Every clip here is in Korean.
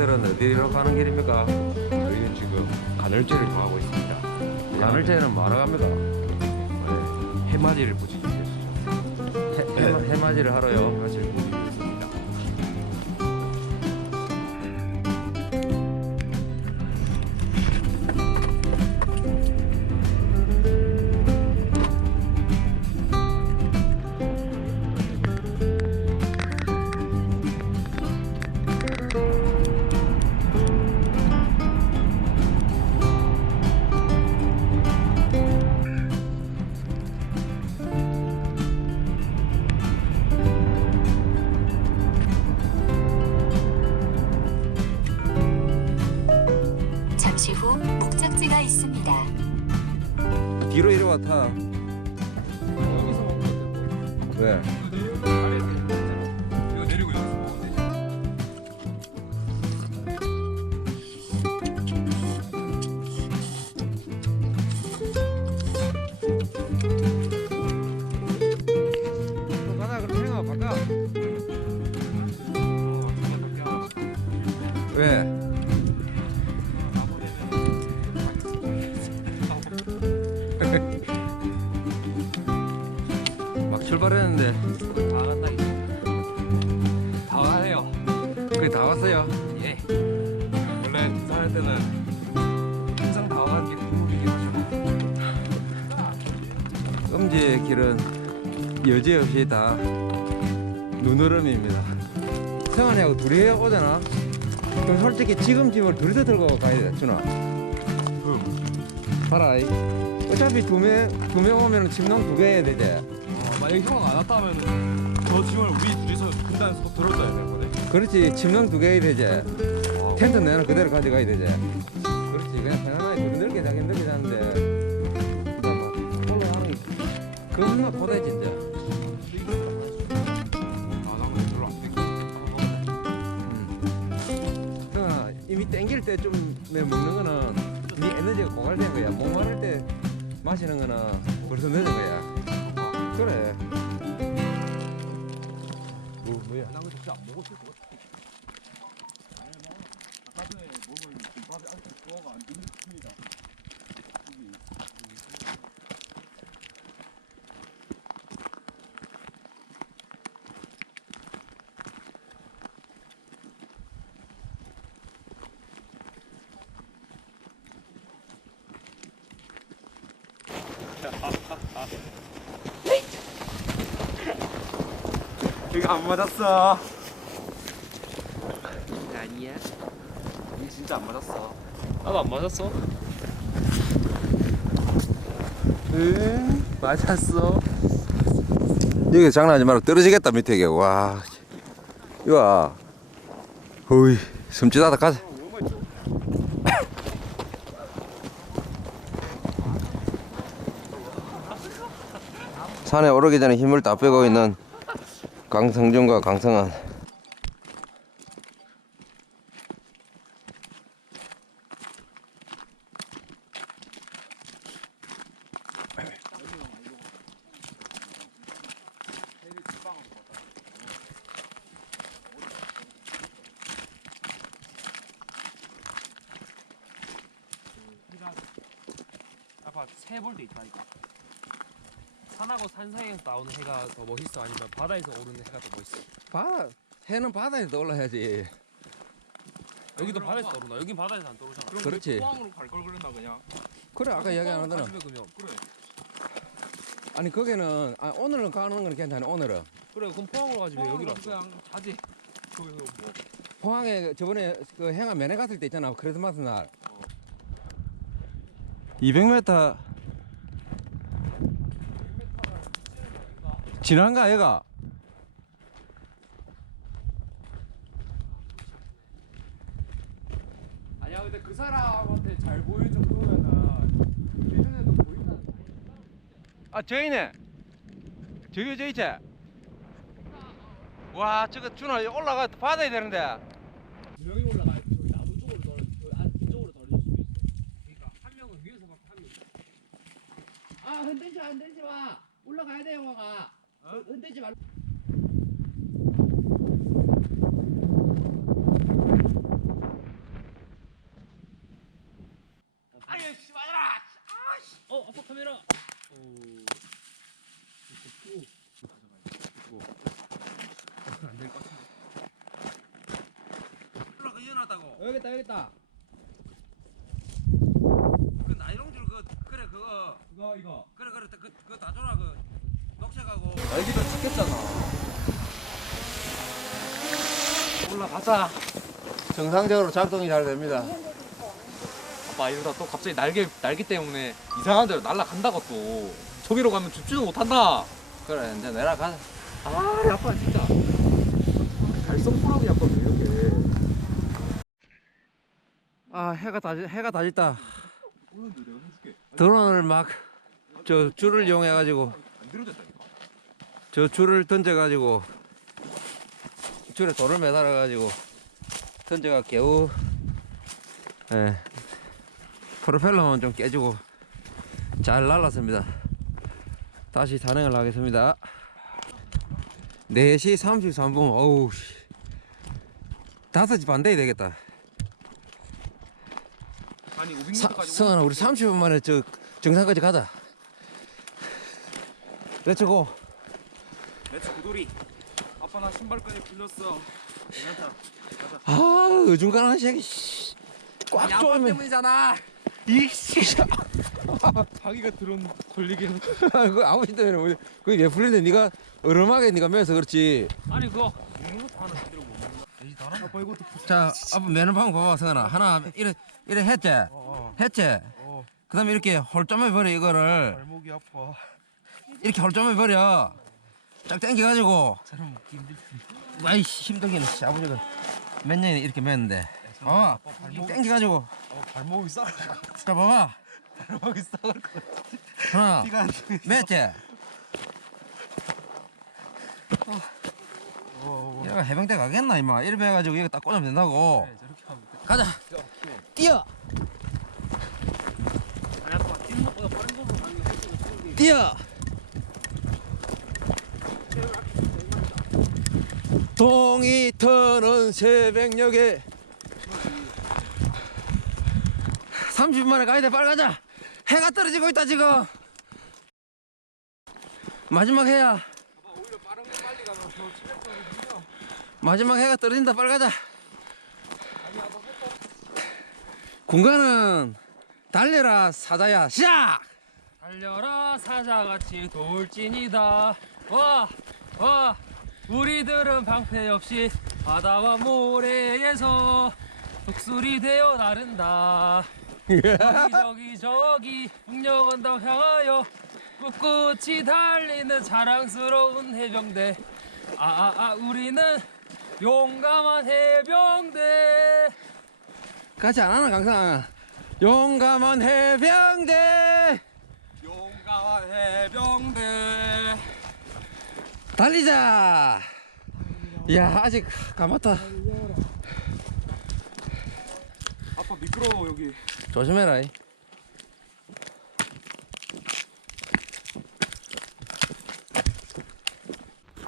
저희들은 어디로 가는 길입니까? 저희는 지금 간헐제를 정하고 있습니다. 가늘제는 뭐하러 갑니까? 네, 해맞이를 보시기 위해서 해, 해, 해맞이를 하러요. 뒤로 이리 와 타. 여기서 먹는 왜? 예. 원래 등산할 때는 항상 다 가는 게 꿈이겠죠. 음지의 길은 여지없이 다 눈얼음입니다. 성환이하고 둘이 오잖아. 그럼 솔직히 지금 집을 둘이서 들고 가야 돼, 준아. 봐라. 이. 어차피 두 명, 두 명 오면 침낭 두개 해야 되지. 어, 만약에 형아가 안 왔다 하면은 저 짐을 우리 둘이서 분단해서 들어줘야 되는 거네. 그렇지, 침낭 두 개 되지. 와, 텐트 내는 그대로 가져가야 되지. 그렇지, 그냥 편안하게 넓게 자기 넓게 자는데. 진짜 막 올라가는 게 겁나 고대 진짜. 이미 땡길 때 좀 먹는 거는 네 에너지가 고갈된 거야 목마를 때 마시는 거는 벌써 늦은 거야 그래 뭐, 뭐야? 난 근데 진짜 안 먹었을 것 같아. 아까 전에 먹은 김밥이 아직 조화가 안 되는 니다 여기 안 맞았어. 아니야. 이 진짜 안 맞았어. 나도 안 맞았어. 응 맞았어 여기 장난하지 말고 떨어지겠다 밑에 이게 와 이거 어이 섬찟하다 가자 산에 오르기 전에 힘을 다 빼고 있는 강성준과 강성한 아빠 세볼 때 있다 이거. 산하고 산 사이에서 나오는 해가 더 멋있어 아니면 바다에서 오르는 해가 더 멋있어? 바 해는 바다에서 올라야지 여기도 바다에서 오르나? 여긴 바다에서 안 떠오르잖아. 그렇지 포항으로 갈 걸 그랬나 그냥. 그래 아까 이야기 안 하더나 그러면 그래. 아니 거기는 아, 오늘은 가는 건 괜찮아 오늘은 그래 그럼 포항으로 가지 왜 여기로 왔어? 그냥 자지. 거기서 뭐 포항에 저번에 그 행아 면회 갔을 때 있잖아 크리스마스 날 어. 200m 지난가 얘가? 아니야 근데 그 사람한테 잘 보일 정도면은 예전에도 보인다는 거. 아 저기네. 저기 저 있지? 와 저거 준아 올라가 받아야 되는데. 두 명이 올라가야 저기 나무 쪽으로 떨어 저 안쪽으로 떨어질 수도 있어. 그러니까 한 명은 위에서 받고 한 명은 아 흔들지 마 흔들지 마. 올라가야 돼 영화가 어? 그 흔들지 말고. 아유 씨 맞아라. 아씨. 어 아빠 카메라. 어, 어, 안될것 같은데. 올라가 이어놨다고. 여기다 여기다. 그 나이롱줄 그 그래 그거 이거 이거. 그래 그래 그그다 줘라 날개도 찍겠잖아. 올라가자. 정상적으로 작동이 잘 됩니다. 아빠 이러다 또 갑자기 날개 날개 때문에 이상한 데로 날아간다고 또 저기로 가면 줍지도 못한다. 그래 이제 내려가자. 아 아빠 진짜 달성부라고 아빠 왜 이렇게? 아 해가 다 지- 해가 다 졌다. 드론을 막 저 줄을 이용해 가지고 안 들어졌다니까. 저 줄을 던져 가지고 줄에 돌을 매달아 가지고 던져가 겨우 예 프로펠러만 좀 깨지고 잘 날랐습니다. 다시 단행을 하겠습니다. 4시 33분 어우 씨 5시 반 돼야 되겠다. 아니 사, 500m까지 성환아 우리 30분 만에 저 정상까지 가자. 렛츠고. 구돌이. 아빠 나 신발까지 풀렸어. 괜찮다. 아 어중간한 새끼 씨. 꽉 아빠 조이면 때문이잖아. 이씨 자기가 드론 걸리게 해놓고. 그 아버지 때문에 뭐- 그게 왜 풀리는데 네가 얼음하게 네가 매서 그렇지 아니 그거 먹는 것도 하나 제대로 못 먹는 아빠 이것도 자 아빠 매는 방법 봐봐 성현아 하나 이래 이래 했지 했지 그 다음에 이렇게 홀점해 버려 이거를 발목이 아파. 이렇게 홀점해 버려 쫙 당겨가지고. 사람 먹기 힘들지. 아이씨 힘들기는 씨, 아버지가 몇 년이 이렇게 맸는데. 봐봐 당겨가지고. 아빠 발목이 같아. 자 봐봐. 발목이 같아. 하나 티가 안 나게. 맸지 얘가 해병대 가겠나 임마? 이렇게 해가지고 이거 딱 꽂으면 된다고. 저렇게 하면 돼. 가자. 뛰어. 아니 아빠 뛰는 것보다 빠른 속으로 가는 게 훨씬 쉬운 게 뛰어 동이 터는 새벽녘에 30분 만에 가야 돼. 빨리 가자. 해가 떨어지고 있다 지금. 마지막 해야. 마지막 해가 떨어진다. 빨리 가자. 공간은 달려라 사자야. 시작! 달려라 사자같이 돌진이다. 와와 우리들은 방패 없이 바다와 모래에서 독수리 되어 나른다. 저기 저기 저기 북녘 언덕 향하여 꿋꿋이 달리는 자랑스러운 해병대. 아아아 아, 우리는 용감한 해병대. 같이 안 하나 강상 용감한 해병대. 용감한 해병대. 달리자 야 아직 감았다 아빠 미끄러워 여기. 조심해라 이.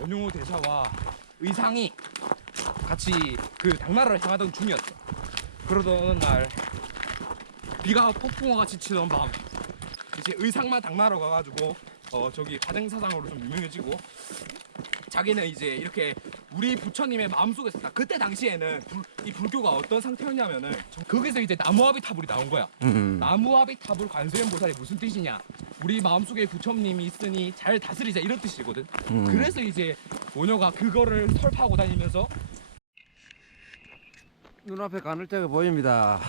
원용호 대사와 의상이 같이 그 당나라를 향하던 중이었어. 그러던 어느 날 비가 폭풍과 같이 치던 밤 이제 의상만 당나라 가가지고 어 저기 가정사상으로 좀 유명해지고 자기는 이제 이렇게 우리 부처님의 마음속에 있었다. 그때 당시에는 불, 이 불교가 어떤 상태였냐면은 거기서 이제 나무아비 타불이 나온 거야. 음. 나무아비 타불 관세음 보살이 무슨 뜻이냐? 우리 마음속에 부처님이 있으니 잘 다스리자 이런 뜻이거든. 음. 그래서 이제 모녀가 그거를 설파하고 다니면서 눈앞에 가늘대가 보입니다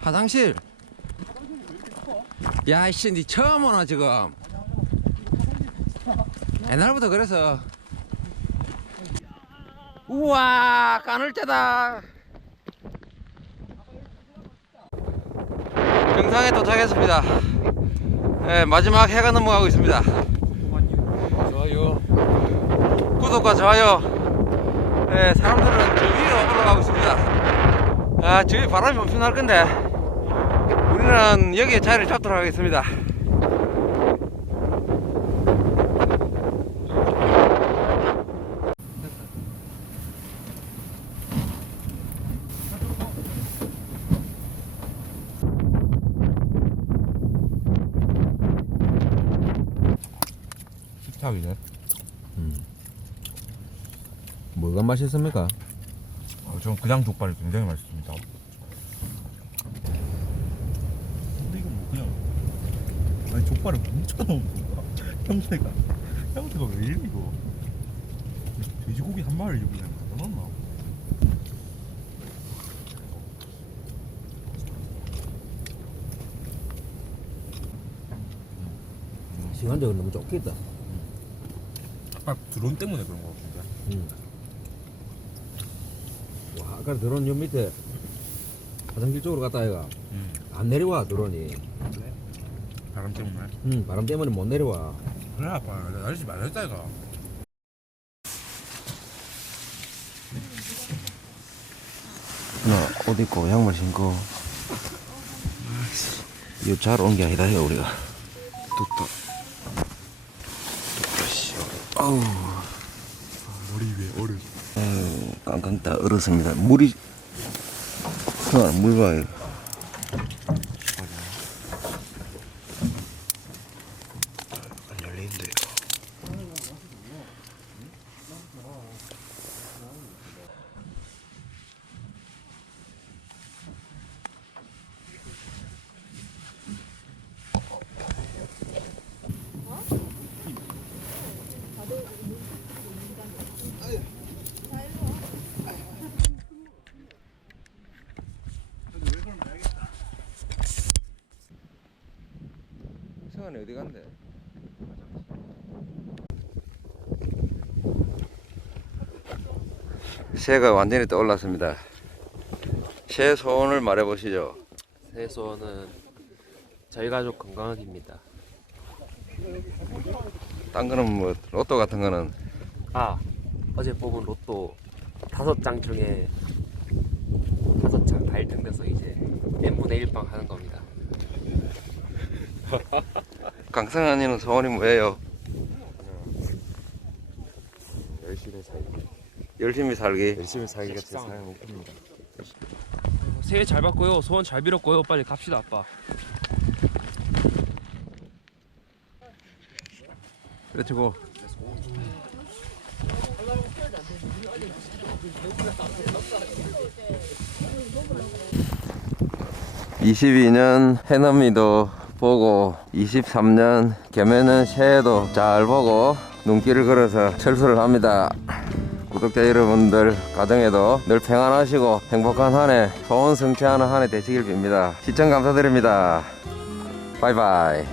화장실 야 이씨 니 처음 오나 지금? 옛날부터 그래서. 우와 가늘대다. 정상에 도착했습니다. 예, 마지막 해가 넘어가고 있습니다. 좋아요. 구독과 좋아요. 예, 사람들은 저 위로 올라가고 있습니다. 아 저기 바람이 엄청 날 건데 오늘은 여기에 자리를 잡도록 하겠습니다 식탁이네 음. 뭐가 맛있습니까? 아, 어, 좀 그냥 족발이 굉장히 맛있습니다 아니 족발을 뭉쳐 넣는 거야. 형태가 형태가 왜 이래 이거? 돼지고기 한 마리를 그냥 갖다 넣나? 시간적으로 너무 좋겠다. 아까 드론 때문에 그런 거 같은데. 와, 아까 드론 요 밑에 화장실 쪽으로 갔다 아이가 음. 안 내려와 드론이. 바람 때문에. 응, 바람 때문에 못 내려와. 그래 아빠 날씨 말했다 이가. 나옷 입고 양말 신고. 이거 잘 온 게 아니다 해 우리가. 뚝뚝. 뚝뚝 씨. 아우. 머리 위에 얼음. 아유, 깡깡 다 얼었습니다. 물이 그만 물 봐요. 안 열리는데요. 승환이 어디 간대? 새가 완전히 떠올랐습니다. 새 소원을 말해보시죠. 새 소원은 저희 가족 건강하기입니다. 딴 거는 뭐 로또 같은 거는 아 어제 뽑은 로또 다섯 장 중에 다섯 장다 1등 돼서 이제 n분의 1방 하는 겁니다. 강승환이는 소원이 뭐예요? 열심히 살기. 열심히 살기. 열심히 살기가 제 삶의 목표입니다. 새해 잘 받고요. 소원 잘 빌었고요. 빨리 갑시다, 아빠. 그렇지고. (22년) 해넘이도 보고 (23년) 겸해는 새해도 잘 보고 눈길을 걸어서 철수를 합니다. 구독자 여러분들 가정에도 늘 평안하시고 행복한 한해 소원 성취하는 한 해 되시길 빕니다. 시청 감사드립니다. 바이바이